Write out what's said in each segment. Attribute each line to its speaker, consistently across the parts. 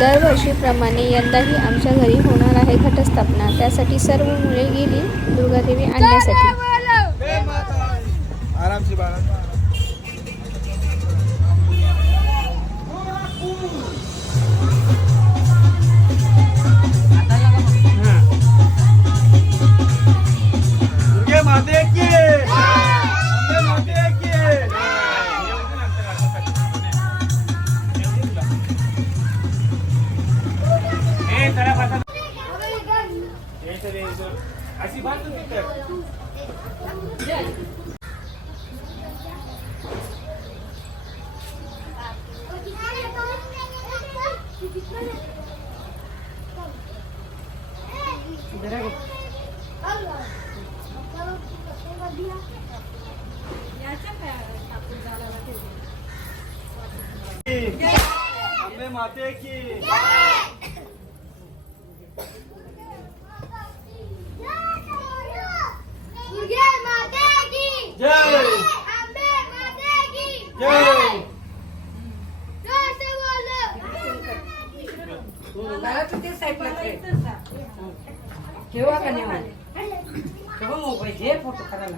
Speaker 1: दरवर्षीप्रमाणे यंदाही आमच्या घरी होणार आहे घटस्थापना. त्यासाठी सर्व मुले गेली दुर्गादेवी आणण्यासाठी.
Speaker 2: अशी बात अंबे माते की
Speaker 3: केव्हा का नाही आले? तेव्हा मोबाईल घे फोटो करायला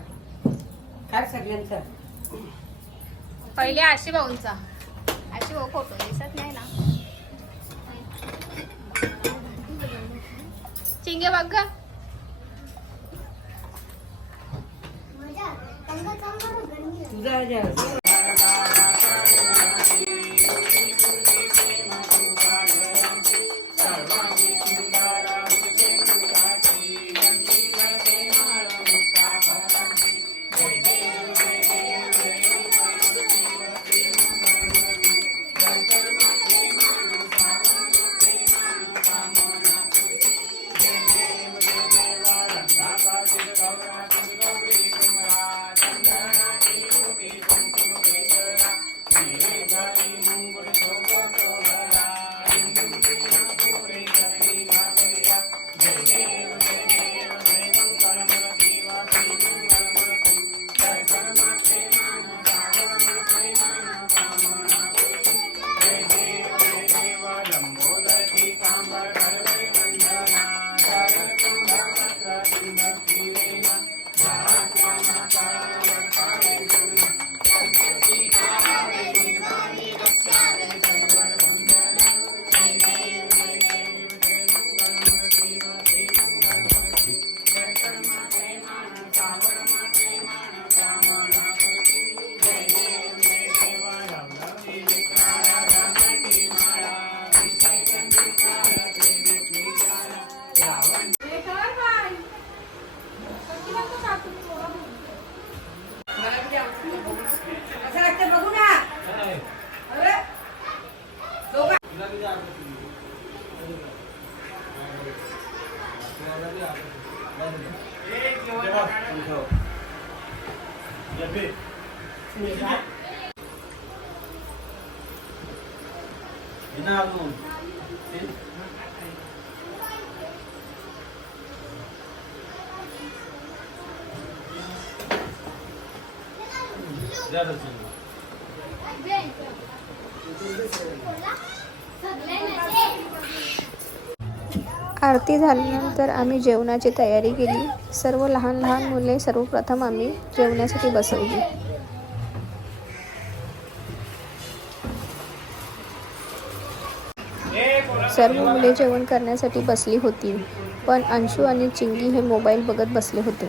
Speaker 3: काय सगळ्यांचा.
Speaker 1: पहिले आशी भाऊंचा. आशी भाऊ फोटो दिसत नाही ना. चिंगे बघ ग.
Speaker 4: मजा तंगा तंगा गर्मी
Speaker 3: तुझा असं लागतं बघू ना अरे
Speaker 1: आरती झाल्यानंतर आम्ही जेवणाची तयारी केली. सर्व लहान लहान मुले सर्वप्रथम आम्ही जेवण्यासाठी बसवली. सर्व मुले जेवण करण्यासाठी बसली होती. पण अंशू आणि चिंगी हे मोबाईल बघत बसले होते.